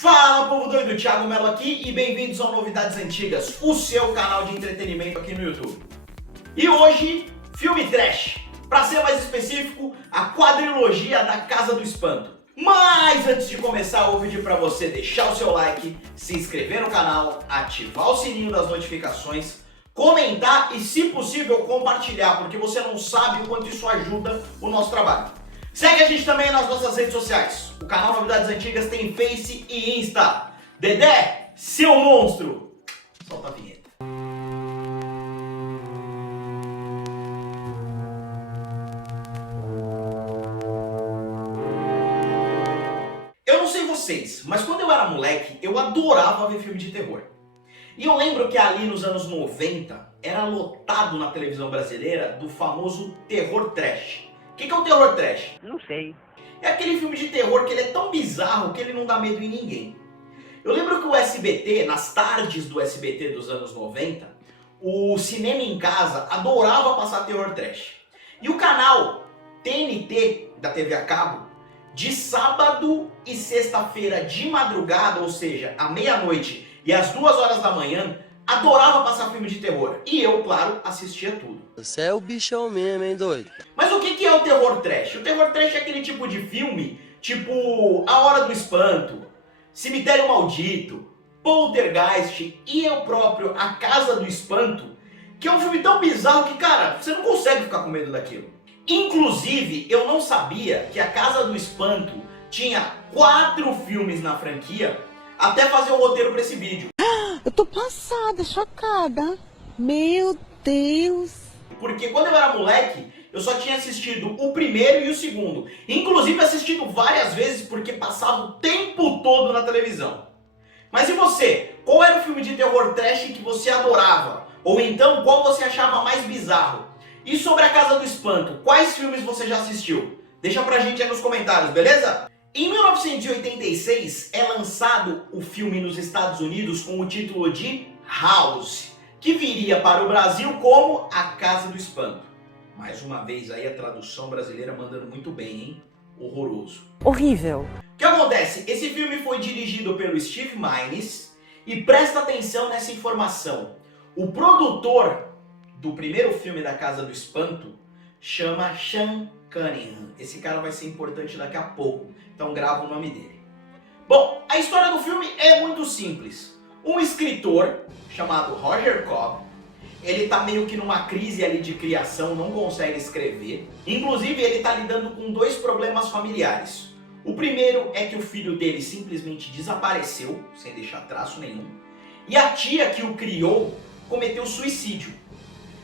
Fala, povo doido, Thiago Melo aqui e bem-vindos ao Novidades Antigas, o seu canal de entretenimento aqui no YouTube. E hoje, filme trash, para ser mais específico, a quadrilogia da Casa do Espanto. Mas antes de começar, eu vou pedir para você deixar o seu like, se inscrever no canal, ativar o sininho das notificações, comentar e, se possível, compartilhar, porque você não sabe o quanto isso ajuda o nosso trabalho. Segue a gente também nas nossas redes sociais. O canal Novidades Antigas tem Face e Insta. Dedé, seu monstro! Solta a vinheta. Eu não sei vocês, mas quando eu era moleque, eu adorava ver filme de terror. E eu lembro que ali nos anos 90, era lotado na televisão brasileira do famoso terror trash. O que é o terror trash? Não sei. É aquele filme de terror que ele é tão bizarro que ele não dá medo em ninguém. Eu lembro que o SBT, nas tardes do SBT dos anos 90, o Cinema em Casa adorava passar terror trash. E o canal TNT da TV a cabo, de sábado e sexta-feira de madrugada, ou seja, à meia-noite e às 2 horas da manhã, adorava passar filme de terror. E eu, claro, assistia tudo. Você é o bichão mesmo, hein, doido? Mas o que é o terror trash? O terror trash é aquele tipo de filme, tipo A Hora do Espanto, Cemitério Maldito, Poltergeist e eu próprio, A Casa do Espanto, que é um filme tão bizarro que, cara, você não consegue ficar com medo daquilo. Inclusive, eu não sabia que A Casa do Espanto tinha 4 filmes na franquia até fazer o roteiro para esse vídeo. Eu tô passada, chocada. Meu Deus. Porque quando eu era moleque, eu só tinha assistido o primeiro e o segundo. Inclusive assistido várias vezes porque passava o tempo todo na televisão. Mas e você? Qual era o filme de terror trash que você adorava? Ou então, qual você achava mais bizarro? E sobre A Casa do Espanto, quais filmes você já assistiu? Deixa pra gente aí nos comentários, beleza? Em 1986 é lançado o filme nos Estados Unidos com o título de House, que viria para o Brasil como A Casa do Espanto. Mais uma vez aí a tradução brasileira mandando muito bem, hein? Horroroso. Horrível. O que acontece? Esse filme foi dirigido pelo Steve Mines e presta atenção nessa informação. O produtor do primeiro filme da Casa do Espanto chama Sean Cunningham. Esse cara vai ser importante daqui a pouco, então grava o nome dele. Bom, a história do filme é muito simples. Um escritor chamado Roger Cobb, ele tá meio que numa crise ali de criação, não consegue escrever. Inclusive ele tá lidando com 2 problemas familiares. O primeiro é que o filho dele simplesmente desapareceu, sem deixar traço nenhum. E a tia que o criou cometeu suicídio.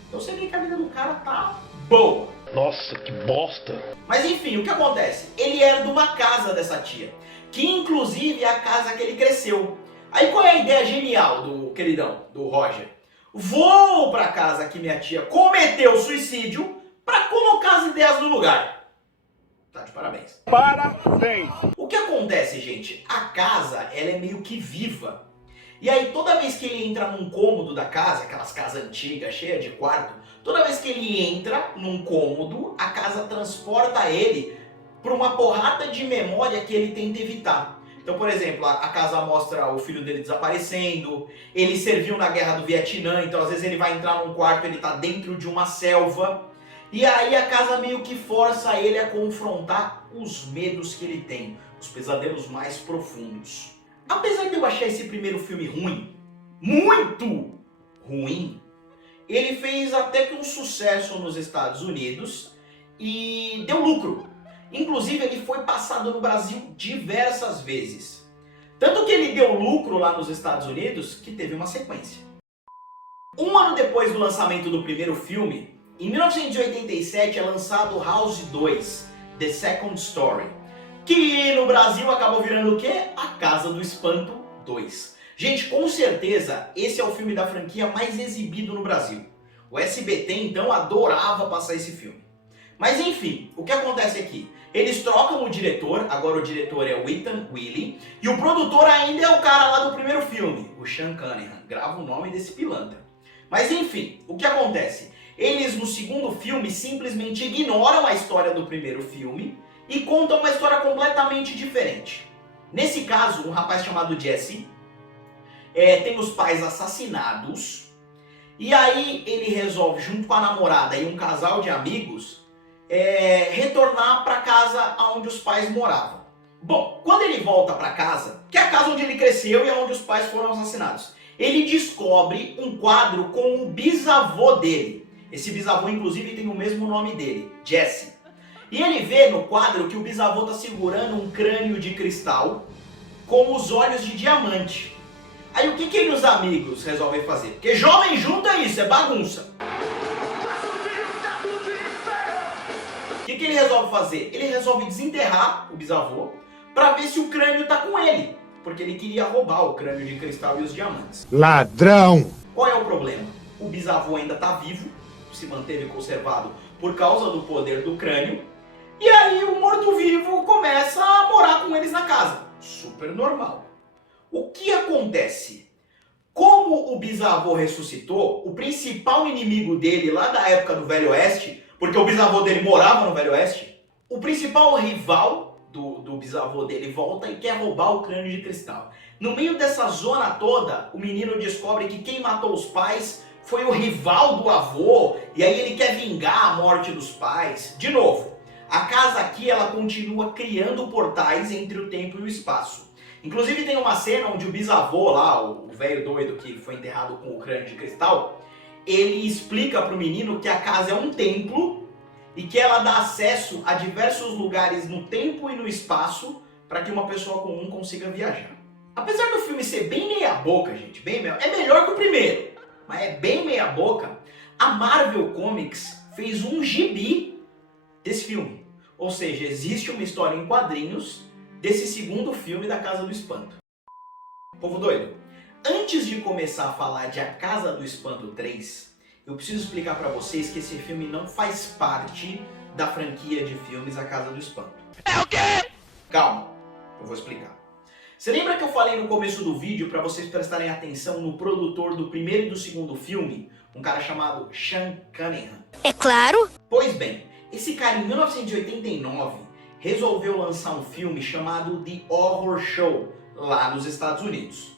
Então você vê que a vida do cara tá boa. Nossa, que bosta! Mas enfim, o que acontece? Ele herda uma casa dessa tia, que inclusive é a casa que ele cresceu. Aí qual é a ideia genial do queridão, do Roger? Vou pra casa que minha tia cometeu suicídio pra colocar as ideias no lugar. Tá de parabéns. Parabéns! O que acontece, gente? A casa, ela é meio que viva. E aí toda vez que ele entra num cômodo da casa, aquelas casas antigas, cheias de quarto, toda vez que ele entra num cômodo, a casa transporta ele para uma porrada de memória que ele tenta evitar. Então, por exemplo, a casa mostra o filho dele desaparecendo, ele serviu na guerra do Vietnã, então às vezes ele vai entrar num quarto, ele tá dentro de uma selva, e aí a casa meio que força ele a confrontar os medos que ele tem, os pesadelos mais profundos. Apesar de eu achar esse primeiro filme ruim, muito ruim, ele fez até que um sucesso nos Estados Unidos e deu lucro. Inclusive ele foi passado no Brasil diversas vezes. Tanto que ele deu lucro lá nos Estados Unidos que teve uma sequência. Um ano depois do lançamento do primeiro filme, em 1987 é lançado House 2, The Second Story, que no Brasil acabou virando o quê? A Casa do Espanto 2. Gente, com certeza esse é o filme da franquia mais exibido no Brasil. O SBT então adorava passar esse filme. Mas enfim, o que acontece aqui? Eles trocam o diretor, agora o diretor é o Ethan Willie, e o produtor ainda é o cara lá do primeiro filme, o Sean Cunningham. Grava o nome desse pilantra. Mas enfim, o que acontece? Eles no segundo filme simplesmente ignoram a história do primeiro filme e contam uma história completamente diferente. Nesse caso, um rapaz chamado Jesse tem os pais assassinados, e aí ele resolve, junto com a namorada e um casal de amigos, retornar para casa onde os pais moravam. Bom, quando ele volta para casa, que é a casa onde ele cresceu e é onde os pais foram assassinados, ele descobre um quadro com o bisavô dele. Esse bisavô, inclusive, tem o mesmo nome dele, Jesse. E ele vê no quadro que o bisavô está segurando um crânio de cristal com os olhos de diamante. Aí o que ele e os amigos resolvem fazer? Porque jovem junto é isso, é bagunça. O que ele resolve fazer? Ele resolve desenterrar o bisavô para ver se o crânio tá com ele. Porque ele queria roubar o crânio de cristal e os diamantes. Ladrão! Qual é o problema? O bisavô ainda tá vivo, se manteve conservado por causa do poder do crânio. E aí o morto-vivo começa a morar com eles na casa. Super normal. O que acontece? Como o bisavô ressuscitou, o principal inimigo dele lá da época do Velho Oeste, porque o bisavô dele morava no Velho Oeste, o principal rival do bisavô dele volta e quer roubar o crânio de cristal. No meio dessa zona toda, o menino descobre que quem matou os pais foi o rival do avô, e aí ele quer vingar a morte dos pais. De novo, a casa aqui ela continua criando portais entre o tempo e o espaço. Inclusive tem uma cena onde o bisavô lá, o velho doido que foi enterrado com o crânio de cristal, ele explica para o menino que a casa é um templo e que ela dá acesso a diversos lugares no tempo e no espaço para que uma pessoa comum consiga viajar. Apesar do filme ser bem meia boca, gente, é melhor que o primeiro, mas é bem meia boca, a Marvel Comics fez um gibi desse filme. Ou seja, existe uma história em quadrinhos desse segundo filme da Casa do Espanto. Povo doido, antes de começar a falar de A Casa do Espanto 3, eu preciso explicar pra vocês que esse filme não faz parte da franquia de filmes A Casa do Espanto. É o quê? Calma, eu vou explicar. Você lembra que eu falei no começo do vídeo pra vocês prestarem atenção no produtor do primeiro e do segundo filme? Um cara chamado Sean Cunningham. É claro. Pois bem, esse cara em 1989 resolveu lançar um filme chamado The Horror Show, lá nos Estados Unidos.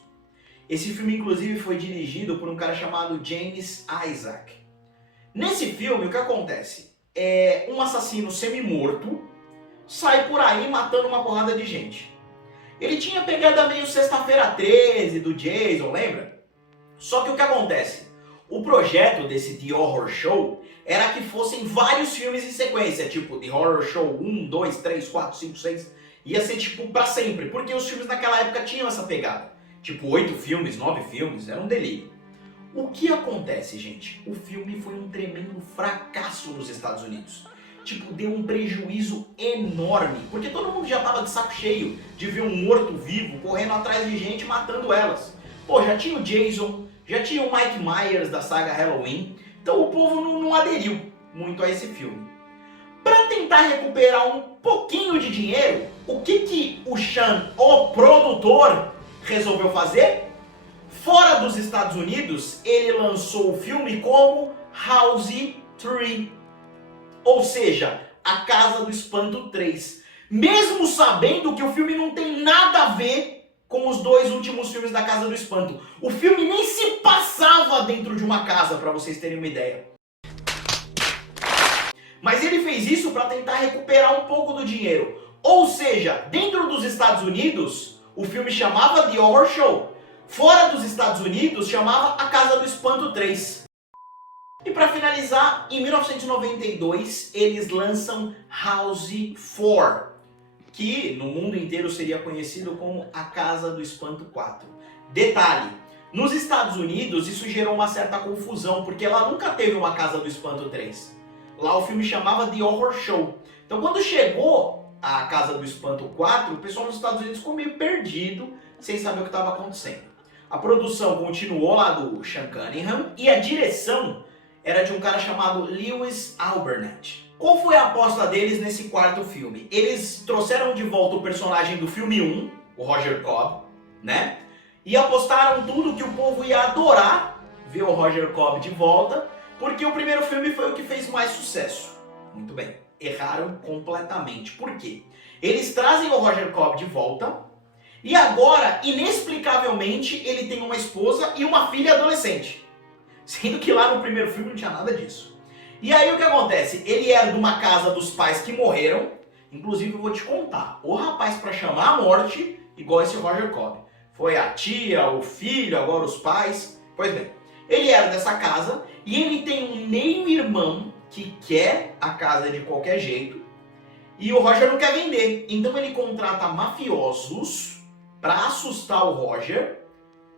Esse filme, inclusive, foi dirigido por um cara chamado James Isaac. Nesse filme, o que acontece? Um assassino semi-morto sai por aí matando uma porrada de gente. Ele tinha pegada meio Sexta-feira 13, do Jason, lembra? Só que o que acontece? O projeto desse The Horror Show era que fossem vários filmes em sequência, tipo The Horror Show 1, 2, 3, 4, 5, 6. Ia ser tipo pra sempre, porque os filmes naquela época tinham essa pegada. Tipo 8 filmes, 9 filmes, era um delírio. O que acontece, gente? O filme foi um tremendo fracasso nos Estados Unidos. Tipo, deu um prejuízo enorme, porque todo mundo já tava de saco cheio de ver um morto-vivo correndo atrás de gente matando elas. Pô, já tinha o Jason, já tinha o Mike Myers da saga Halloween, então o povo não aderiu muito a esse filme. Para tentar recuperar um pouquinho de dinheiro, o que o Sean, o produtor, resolveu fazer? Fora dos Estados Unidos, ele lançou o filme como House 3, ou seja, A Casa do Espanto 3. Mesmo sabendo que o filme não tem nada a ver com os dois últimos filmes da Casa do Espanto. O filme nem se passava dentro de uma casa, para vocês terem uma ideia. Mas ele fez isso para tentar recuperar um pouco do dinheiro. Ou seja, dentro dos Estados Unidos, o filme chamava The Horror Show. Fora dos Estados Unidos, chamava A Casa do Espanto 3. E para finalizar, em 1992, eles lançam House 4, que no mundo inteiro seria conhecido como A Casa do Espanto 4. Detalhe, nos Estados Unidos isso gerou uma certa confusão, porque lá nunca teve uma Casa do Espanto 3. Lá o filme chamava The Horror Show. Então quando chegou a Casa do Espanto 4, o pessoal nos Estados Unidos ficou meio perdido, sem saber o que estava acontecendo. A produção continuou lá do Sean Cunningham e a direção era de um cara chamado Lewis Alburnett. Qual foi a aposta deles nesse quarto filme? Eles trouxeram de volta o personagem do filme 1, o Roger Cobb, né? E apostaram tudo que o povo ia adorar ver o Roger Cobb de volta, porque o primeiro filme foi o que fez mais sucesso. Muito bem, erraram completamente. Por quê? Eles trazem o Roger Cobb de volta E agora, inexplicavelmente, ele tem uma esposa e uma filha adolescente. Sendo que lá no primeiro filme não tinha nada disso. E aí o que acontece? Ele era de uma casa dos pais que morreram. Inclusive eu vou te contar, o rapaz para chamar a morte, igual esse Roger Cobb. Foi a tia, o filho, agora os pais. Pois bem, ele era dessa casa e ele tem um meio-irmão que quer a casa de qualquer jeito. E o Roger não quer vender. Então ele contrata mafiosos para assustar o Roger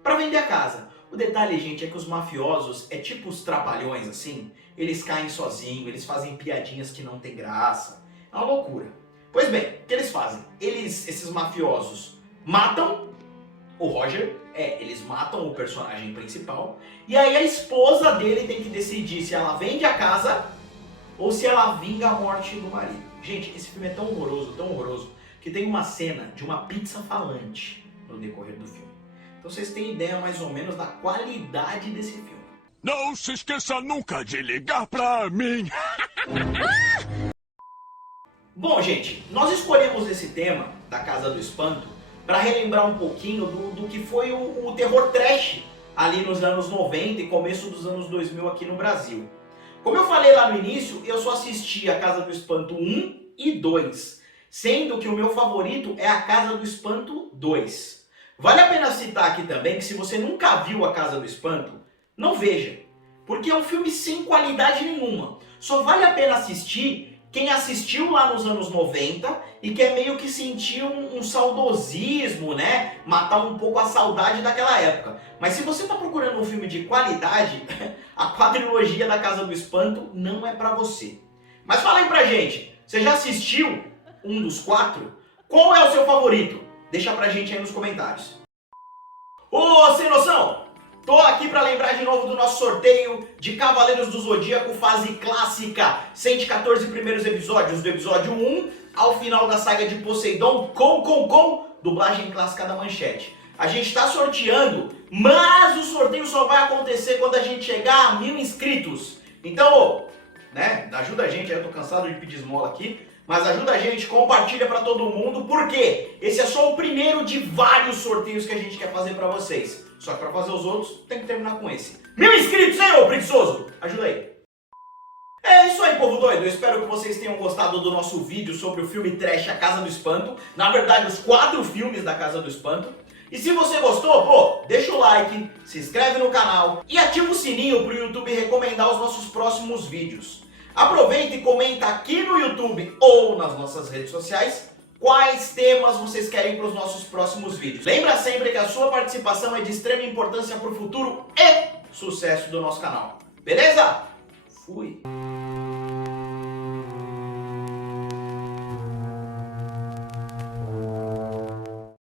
para vender a casa. O detalhe, gente, é que os mafiosos é tipo os trapalhões assim. Eles caem sozinhos, eles fazem piadinhas que não tem graça. É uma loucura. Pois bem, o que eles fazem? Esses mafiosos matam o Roger, eles matam o personagem principal, e aí a esposa dele tem que decidir se ela vende a casa ou se ela vinga a morte do marido. Gente, esse filme é tão horroroso, que tem uma cena de uma pizza falante no decorrer do filme. Então vocês têm ideia mais ou menos da qualidade desse filme. Não se esqueça nunca de ligar pra mim. Bom, gente, nós escolhemos esse tema da Casa do Espanto para relembrar um pouquinho do que foi o terror trash ali nos anos 90 e começo dos anos 2000 aqui no Brasil. Como eu falei lá no início, eu só assisti a Casa do Espanto 1 e 2, sendo que o meu favorito é a Casa do Espanto 2. Vale a pena citar aqui também que se você nunca viu a Casa do Espanto, não veja, porque é um filme sem qualidade nenhuma. Só vale a pena assistir quem assistiu lá nos anos 90 e quer meio que sentir um saudosismo, né? Matar um pouco a saudade daquela época. Mas se você está procurando um filme de qualidade, a quadrilogia da Casa do Espanto não é pra você. Mas fala aí pra gente, você já assistiu um dos 4? Qual é o seu favorito? Deixa pra gente aí nos comentários. Ô, sem noção! Tô aqui para lembrar de novo do nosso sorteio de Cavaleiros do Zodíaco fase clássica. 114 primeiros episódios, do episódio 1 ao final da saga de Poseidon com dublagem clássica da Manchete. A gente tá sorteando, mas o sorteio só vai acontecer quando a gente chegar a 1000 inscritos. Então, né, ajuda a gente, eu tô cansado de pedir esmola aqui, mas ajuda a gente, compartilha para todo mundo, porque esse é só o primeiro de vários sorteios que a gente quer fazer para vocês. Só que para fazer os outros, tem que terminar com esse. 1000 inscritos, hein, ô preguiçoso? Ajuda aí. É isso aí, povo doido. Eu espero que vocês tenham gostado do nosso vídeo sobre o filme trash A Casa do Espanto. Na verdade, os 4 filmes da Casa do Espanto. E se você gostou, pô, deixa o like, se inscreve no canal e ativa o sininho para o YouTube recomendar os nossos próximos vídeos. Aproveita e comenta aqui no YouTube ou nas nossas redes sociais quais temas vocês querem para os nossos próximos vídeos. Lembra sempre que a sua participação é de extrema importância para o futuro e sucesso do nosso canal. Beleza? Fui!